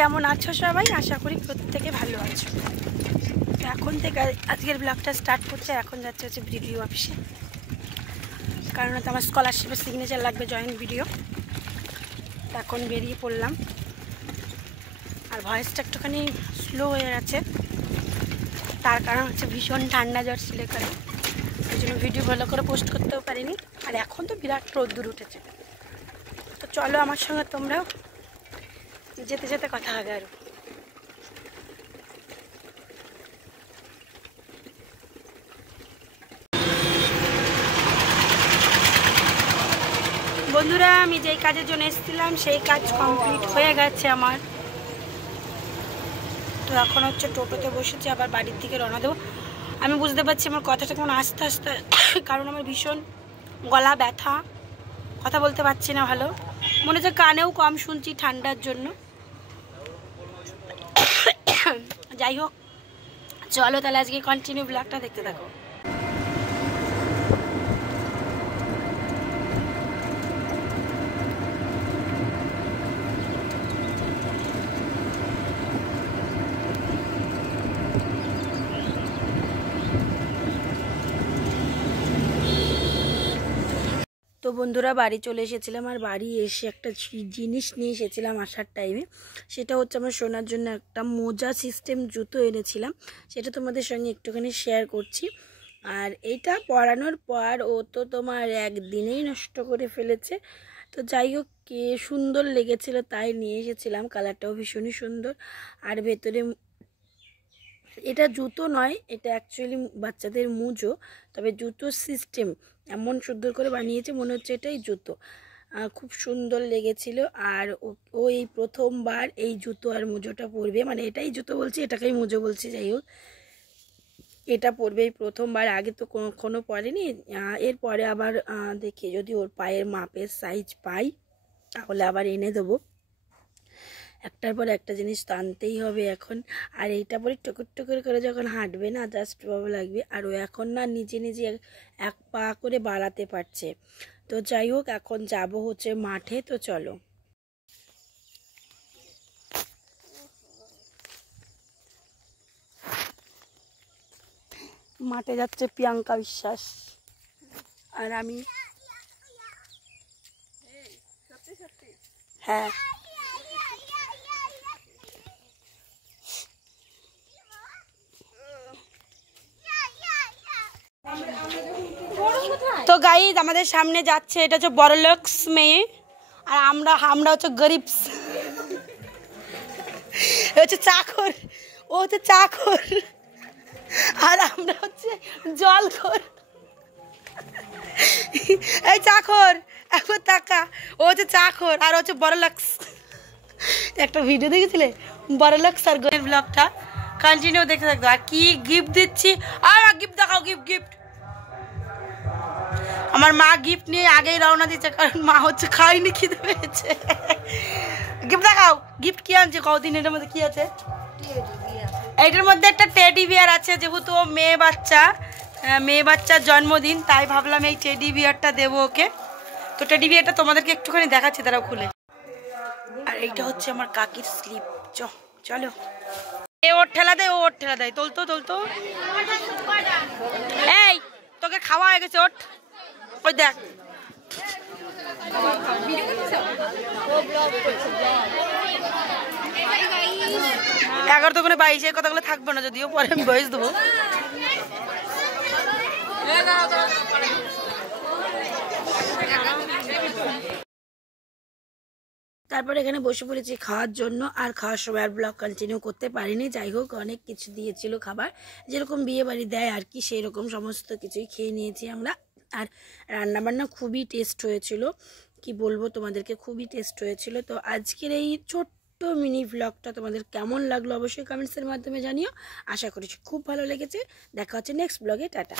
কেমন আছো সবাই? আশা করি প্রত্যেকে ভালো আছো। এখন থেকে আজকের ব্লগটা স্টার্ট করছে। এখন যাচ্ছে হচ্ছে ভিডিও অফিসে, কারণ তো আমার স্কলারশিপের সিগনেচার লাগবে, জয়েন্ট ভিডিও। এখন বেরিয়ে পড়লাম, আর ভয়েসটা একটুখানি স্লো হয়ে গেছে। তার কারণ হচ্ছে ভীষণ ঠান্ডা জ্বর ছিল, কারণ ওই জন্য ভিডিও ভালো করে পোস্ট করতেও পারিনি। আর এখন তো বিরাট রোদ্দুর উঠেছে। তো চলো আমার সঙ্গে তোমরাও, যেতে যেতে কথা হবে। আরও বন্ধুরা, আমি যেই কাজের জন্য এসেছিলাম সেই কাজ কমপ্লিট হয়ে গেছে আমার। তো এখন হচ্ছে টোটোতে বসেছি, আবার বাড়ির দিকে রওনা দেবো। আমি বুঝতে পারছি আমার কথাটা কেমন আস্তে আস্তে, কারণ আমার ভীষণ গলা ব্যথা, কথা বলতে পারছি না ভালো। মনে হচ্ছে কানেও কম শুনছি ঠান্ডার জন্য। যাই হোক, চলো তাহলে আজকে কন্টিনিউ ব্লগটা দেখতে থাকো। তো বন্ধুরা, বাড়ি চলে এসেছিলাম। আর বাড়ি এসে একটা জিনিস নিয়ে এসেছিলাম আসার টাইমে। সেটা হচ্ছে আমার সোনার জন্য একটা মোজা সিস্টেম জুতো এনেছিলাম। সেটা তোমাদের সঙ্গে একটুখানি শেয়ার করছি। আর এইটা পরানোর পর ও তো তোমার একদিনেই নষ্ট করে ফেলেছে। তো যাই হোক, কে সুন্দর লেগেছিল তাই নিয়ে এসেছিলাম। কালারটাও ভীষণই সুন্দর। আর ভেতরে এটা জুতো নয়, এটা অ্যাকচুয়ালি বাচ্চাদের মুজো, তবে জুতো সিস্টেম এমন সুন্দর করে বানিয়েছে, মনে হচ্ছে এটাই জুতো। খুব সুন্দর লেগেছিল। আর ও এই প্রথমবার এই জুতো আর মুজোটা পরবে, মানে এটাই জুতো বলছি, এটাকেই মুজো বলছি। যাই হোক, এটা পরবে এই প্রথমবার, আগে তো কখনো পরেনি। এরপরে আবার দেখি যদি ওর পায়ের মাপের সাইজ পাই তাহলে আবার এনে দেবো। একটার পর একটা জিনিস তো আনতেই হবে এখন। আর এইটা পরে টুকুর টুকুর করে যখন হাঁটবে না, জাস্ট ভালো লাগবে। আর ও এখন না নিজে নিজে এক পা করে বাড়াতে পারছে। তো যাই হোক, এখন যাব হচ্ছে মাঠে। তো চলো। মাঠে যাচ্ছে প্রিয়াঙ্কা বিশ্বাস আর আমি। হ্যাঁ, তো গাইজ আমাদের সামনে যাচ্ছে, এটা হচ্ছে বড়লোকস মেয়ে, আর আমরা হচ্ছে গরিব, হচ্ছে চাকর। ও হচ্ছে চাকর, আর আমরা হচ্ছে জলখোর। এই চাকর, এখন টাকা। ও হচ্ছে চাকর আর হচ্ছে বড়লোকস। একটা ভিডিও দেখেছিলে বড়লোকস আর গরিব, ব্লগটা কন্টিনিউ দেখতে থাকতো। আর কি গিফট দিচ্ছি, আর গিফট দেখাও, গিফট। আমার মা গিফট নিয়ে আগেই রওনা দিচ্ছে, কারণ মা হচ্ছে খাইনি, খিদে পেয়েছে। গিফট দেখাও, গিফট কি আনছে কদিন। এটার মধ্যে কি আছে? এইটার মধ্যে একটা টেডি বিয়ার আছে। যেহেতু ও মেয়ে বাচ্চার জন্মদিন, তাই ভাবলাম এই টেডি বিয়ারটা দেবো ওকে। তো টেডি বিয়ারটা তোমাদেরকে একটুখানি দেখাচ্ছি, তারাও খুলে। আর এইটা হচ্ছে আমার কাকির স্লিপ। চলো, এ ওর ঠেলা দেয়, ও ওর ঠেলা দেয়। তোলতো এই, তোকে খাওয়া হয়ে গেছে, ওঠ। ওই দেখ, এগারো তো কোনো 22 কথাগুলো থাকবে না, যদিও পরে আমি বয়স দেবো। তারপরে এখানে বসে পড়েছি খাওয়ার জন্য। আর খাওয়ার সময় আর ব্লগ কন্টিনিউ করতে পারিনি। যাই হোক, অনেক কিছু দিয়েছিল খাবার, যেরকম বিয়ে বাড়ি দেয় আর কি, সেই রকম সমস্ত কিছুই খেয়ে নিয়েছি আমরা। আর রান্নাবান্না খুবই টেস্ট হয়েছিল, কি বলবো তোমাদেরকে, খুবই টেস্ট হয়েছিল। তো আজকের এই ছোট্ট মিনি ব্লগটা তোমাদের কেমন লাগলো অবশ্যই কমেন্টসের মাধ্যমে জানিও। আশা করি খুব ভালো লেগেছে। দেখা হচ্ছে নেক্সট ব্লগে। টাটা।